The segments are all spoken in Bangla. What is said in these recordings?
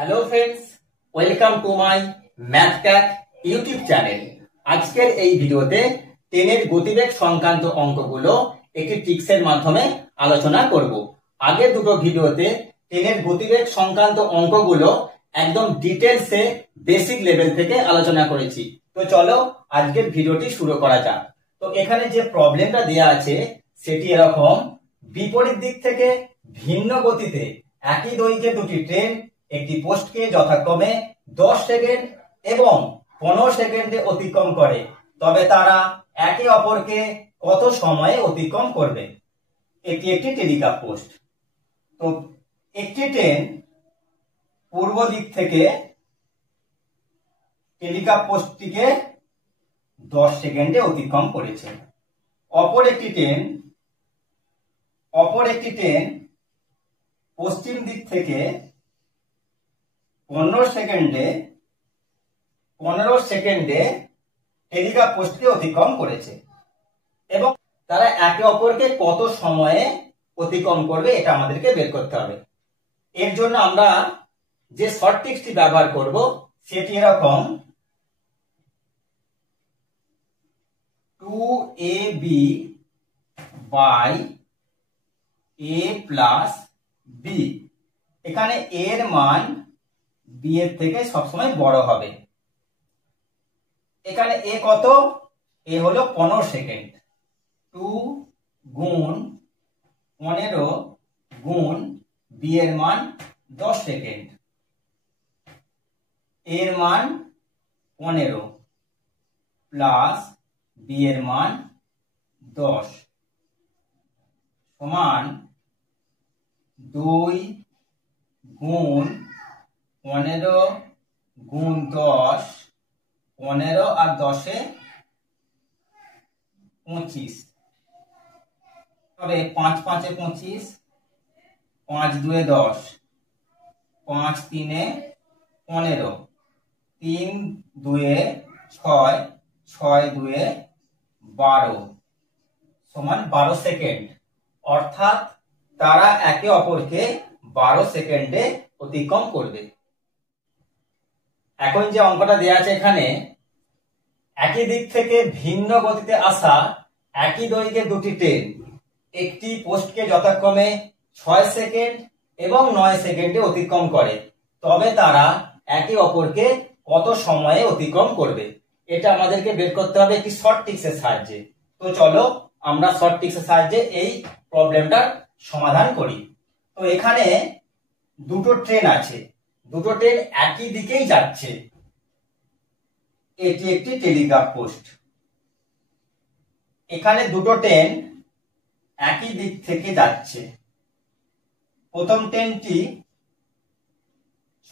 Hello friends, welcome to my math ক্যাক ইউটিউব চ্যানেল। আজকের এই ভিডিওতে ট্রেনের গতিবেগ সংক্রান্ত অঙ্কগুলো একটি ট্রিক্সের মাধ্যমে আলোচনা করব। আগের দুটো ভিডিওতে ট্রেনের গতিবেগ সংক্রান্ত অঙ্কগুলো একদম ডিটেলসে বেসিক লেভেল থেকে আলোচনা করেছি। তো চলো আজকের ভিডিওটি শুরু করা যাক। তো এখানে যে প্রবলেমটা দেওয়া আছে সেটি এরকম: বিপরীত দিক থেকে ভিন্ন গতিতে একই দৈর্ঘ্যে দুটি ট্রেন একটি পোস্টকে যথাক্রমে 10 সেকেন্ড এবং 15 সেকেন্ডে অতিক্রম করে, তবে তারা একে অপরকে কত সময়ে অতিক্রম করবে? এটি একটি টেলিগ্রাফ পোস্ট। তো একটি ট্রেন পূর্ব দিক থেকে টেলিগ্রাফ পোস্টটিকে 10 সেকেন্ডে অতিক্রম করেছে। অপর একটি ট্রেন পশ্চিম দিক থেকে 15 সেকেন্ডে টেলিগ্রাফ পোস্টকে অতিক্রম করেছে এবং তারা একে অপরকে কত সময়ে অতিক্রম করবে এটা আমাদেরকে বের করতে হবে। এর জন্য আমরা যে শর্ট ট্রিক্সটি ব্যবহার করব সেটি এরকম: 2ab by a plus b। এখানে a এর মান b এর থেকে সবসময় বড় হবে। এখানে a কত? a হলো 15 সেকেন্ড। 2 গুণ 15 গুণ b এর মান 10 সেকেন্ড। a এর মান 15 প্লাস b এর মান 10 সমান 2 গুণ 15 গুণ 10, 15 আর 10 এ 25, তবে 5 5 এ 25, 5 2 এ 10, 5 3 এ 15, 3 2 এ 6, 6 2 এ 12 সমান 12 সেকেন্ড। অর্থাৎ তারা একে অপরকে 12 সেকেন্ডে অতিক্রম করবে। এখন যে অঙ্কটা দেওয়া আছে এখানে, একই দিক থেকে ভিন্ন গতিতে আসা একই দৈর্ঘ্যের দুটি ট্রেন একটি পোস্টকে যথাক্রমে 6 সেকেন্ড এবং 9 সেকেন্ডে অতিক্রম করে, তবে তারা একে অপরকে কত সময়ে অতিক্রম করবে? এটা আমাদেরকে বের করতে হবে একটি শর্ট ট্রিক্সের সাহায্যে। তো চলো আমরা শর্ট ট্রিক্সের সাহায্যে এই প্রবলেমটার সমাধান করি। তো এখানে দুটো ট্রেন আছে, দুটো ট্রেন একই দিকেই যাচ্ছে। এটি একটি টেলিগ্রাফ পোস্ট। এখানে দুটো ট্রেন একই দিক থেকে যাচ্ছে। প্রথম ট্রেনটি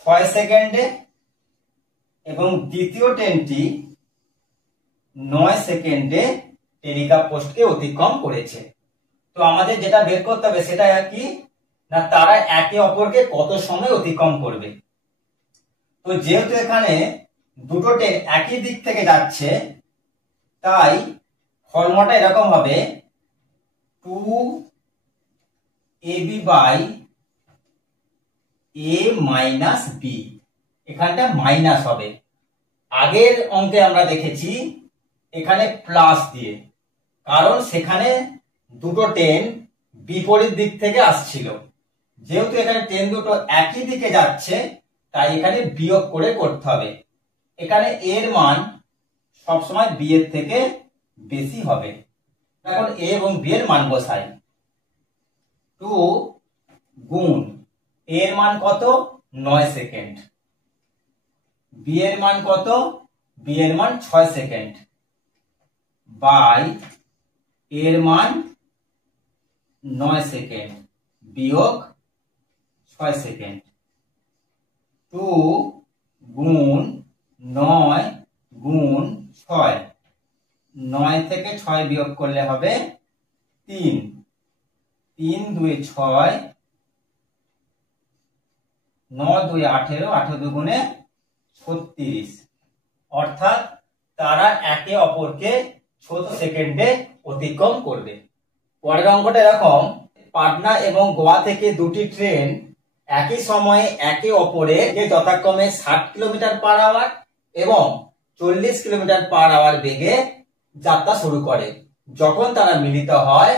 6 সেকেন্ডে এবং দ্বিতীয় ট্রেনটি 9 সেকেন্ডে টেলিগ্রাফ পোস্টকে অতিক্রম করেছে। তো আমাদের যেটা বের করতে হবে সেটা কি না, তারা একে অপরকে কত সময় অতিক্রম করবে। তো যেহেতু এখানে দুটো ট্রেন একই দিক থেকে যাচ্ছে, তাই ফর্মুলাটা এরকম হবে: 2ab by a minus b। এখানটা মাইনাস হবে। আগের অঙ্কে আমরা দেখেছি এখানে প্লাস দিয়ে, কারণ সেখানে দুটো ট্রেন বিপরীত দিক থেকে আসছিল। যেহেতু এখানে ট্রেন দুটো একই দিকে যাচ্ছে, তাই এখানে বিয়োগ করে করতে হবে। এখানে এর মান সবসময় বি এর থেকে বেশি হবে। এখন এ এবং বি এর মান বসাই। 2 গুণ এর মান কত? 9 সেকেন্ড। বি এর মান কত? বি এর মান 6 সেকেন্ড বাই এর মান 9 সেকেন্ড বিয়োগ 6 সেকেন্ড। 2 গুণ 9 গুণ 6, 9 থেকে 6 বিয়োগ করলে হবে 3, 3 2 6, 9 2 18, 18 দুগুণে 36। অর্থাৎ তারা একে অপরকে 14 সেকেন্ডে অতিক্রম করবে। পরের অঙ্কটা এরকম: পাটনা এবং গোয়া থেকে দুটি ট্রেন একই সময়ে একে অপরের যথাক্রমে 60 কিলোমিটার পার আওয়ার এবং 40 কিলোমিটার পার আওয়ার বেগে যাত্রা শুরু করে। যখন তারা মিলিত হয়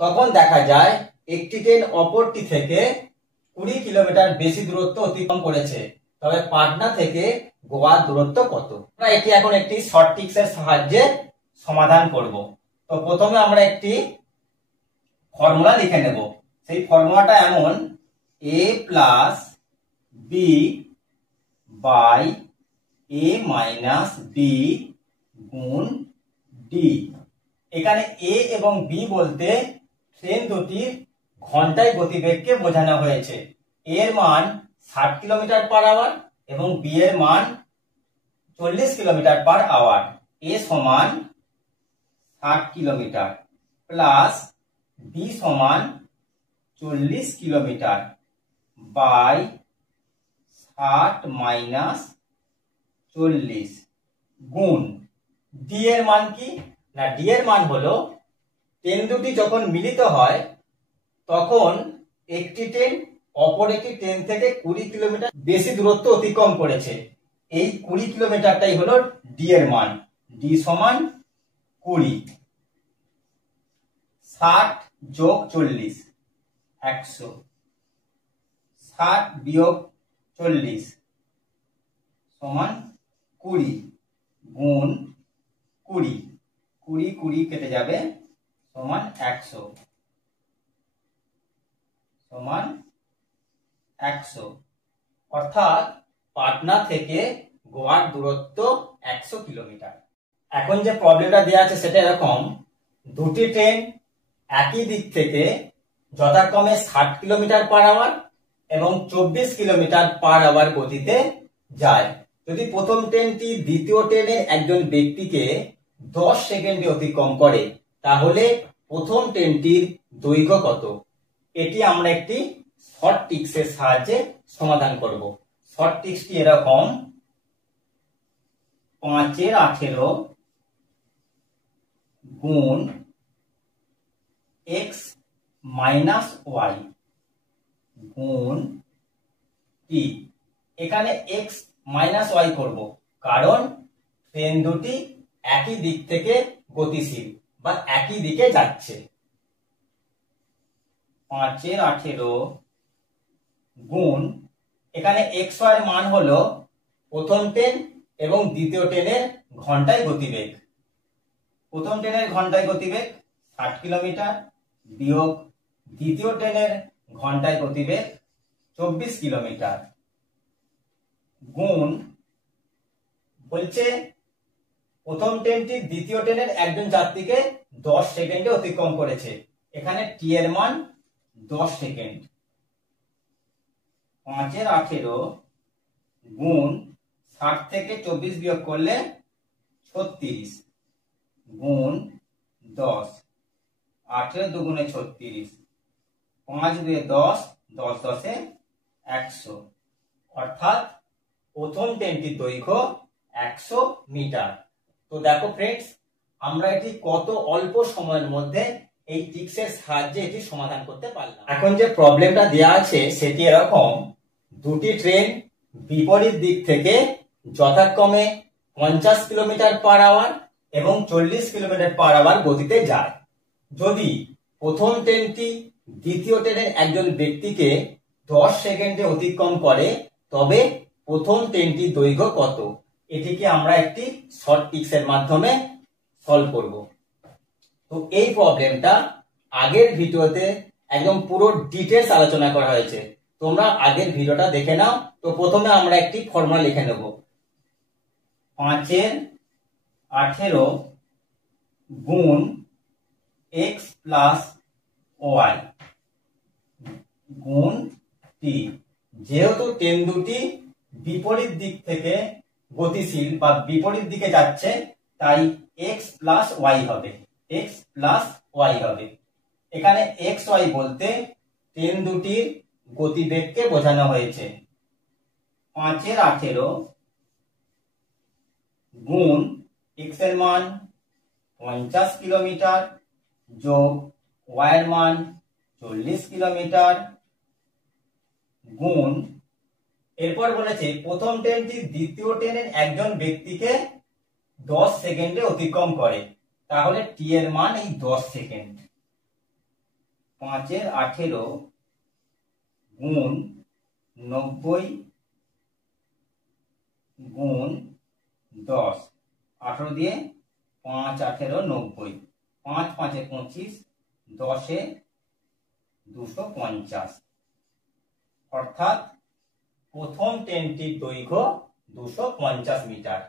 তখন দেখা যায় একটি ট্রেন অপরটি থেকে 20 কিলোমিটার বেশি দূরত্ব অতিক্রম করেছে। তবে পাটনা থেকে গোয়ার দূরত্ব কত? আমরা এটি এখন একটি শর্ট ট্রিক্স এর সাহায্যে সমাধান করব। তো প্রথমে আমরা একটি ফর্মুলা লিখে নেব। সেই ফর্মুলাটা এমন, a plus B by a minus B গুণ ডি। এখানে a এবং b বলতে ট্রেন দুটির ঘন্টায় গতিবেগকে বোঝানো হয়েছে। a এর মান 60 কিলোমিটার পার আওয়ার এবং b এর মান 40 কিলোমিটার পার আওয়ার। a সমান 60 কিলোমিটার প্লাস b সমান 40 কিলোমিটার বাই 60 মাইনাস 40 গুণ ডি এর মান কি না, ডি এর মান হলো ট্রেন দুটি যখন মিলিত হয় তখন একটি ট্রেন অপর একটি ট্রেন থেকে 20 কিলোমিটার বেশি দূরত্ব অতিক্রম করেছে। এই 20 কিলোমিটারটাই হলো ডি এর মান। ডি সমান 20, 60 যোগ 40 100, 60 বিয়োগ 40 সমান 20 গুণ 20, 20 20 কেটে যাবে সমান 100 সমান 100। অর্থাৎ পাটনা থেকে গোয়ার দূরত্ব 100 কিলোমিটার। এখন যে প্রবলেমটা দেওয়া আছে সেটা এরকম, দুটি ট্রেন একই দিক থেকে যথাক্রমে 60 কিলোমিটার পার আওয়ার এবং 24 কিলোমিটার পার আওয়ার গতিতে যায়। যদি প্রথম ট্রেনটি দ্বিতীয় ট্রেনের একজন ব্যক্তিকে 10 সেকেন্ডে অতিক্রম করে তাহলে প্রথম ট্রেনটির দৈর্ঘ্য কত? এটি আমরা একটি শর্ট ট্রিক্স এর সাহায্যে সমাধান করব। শর্ট ট্রিক্সটি এরকম, 5 এর 18 গুণ x মাইনাস y গুণ টি। এখানে x মাইনাস y করব কারণ ট্রেন দুটি একই দিক থেকে গতিশীল বা একই দিকে যাচ্ছে। 5 এর 18 গুণ এখানে x y এর মান হলো প্রথম ট্রেন এবং দ্বিতীয় ট্রেনের ঘন্টায় গতিবেগ। প্রথম ট্রেনের ঘন্টায় গতিবেগ 60 কিলোমিটার বিয়োগ দ্বিতীয় ট্রেনের ঘন্টায় গতিবেগ 24 কিলোমিটার গুণ, বলছে প্রথম ট্রেনটি দ্বিতীয় ট্রেনের একজন যাত্রীকে 10 সেকেন্ডে অতিক্রম করেছে। এখানে টি এর মান 10 সেকেন্ড। 5 এর 18 গুণ 60 থেকে 24 বিয়োগ করলে 36 গুণ 10, 18 দুগুণে 36, 5 দুয়ে 10, 10 10 100। অর্থাৎ প্রথম ট্রেনটির দৈর্ঘ্য 100 মিটার। তো দেখো ফ্রেন্ডস, আমরা এটি কত অল্প সময়ের মধ্যে এই ট্রিক্সের সাহায্যে এটি সমাধান করতে পারলাম। এখন যে প্রবলেমটা দেওয়া আছে সেটি এরকম, দুটি ট্রেন বিপরীত দিক থেকে যথাক্রমে 50 কিলোমিটার পার আওয়ার এবং 40 কিলোমিটার পার আওয়ার গতিতে যায়। যদি প্রথম ট্রেনটি দ্বিতীয় ট্রেনের একজন ব্যক্তিকে 10 সেকেন্ডে অতিক্রম করে তবে প্রথম ট্রেনটির দৈর্ঘ্য কত? এটিকে আমরা একটি শর্ট ট্রিক্স এর মাধ্যমে সলভ করব। তো এই প্রবলেমটা আগের ভিডিওতে একদম পুরো ডিটেইলস আলোচনা করা হয়েছে, তোমরা আগের ভিডিওটা দেখে নাও। তো প্রথমে আমরা একটি ফর্মুলা লিখে নেব। 5 এর 18 গুণ x প্লাস y গুণ টি। যেহেতু ট্রেন দুটি বিপরীত দিক থেকে গতিশীল বা বিপরীত দিকে যাচ্ছে তাই x প্লাস y হবে, x প্লাস y হবে। এখানে x y বলতে ট্রেন দুটির গতিবেগকে বোঝানো হয়েছে। 5 এর 18 গুণ x এর মান 50 কিলোমিটার যোগ y এর মান 40 কিলোমিটার গুণ, এরপর বলেছে প্রথম ট্রেনটি দ্বিতীয় ট্রেনের একজন ব্যক্তিকে 10 সেকেন্ডে অতিক্রম করে, তাহলে টি এর মান এই 10 সেকেন্ড। 5 এর 18 গুণ 90 গুণ 10, 18 দিয়ে 5 18 90, 5 5 এ 25, 10 এ 250, অর্থাৎ প্রথম ট্রেনটির দৈর্ঘ্য 250 মিটার।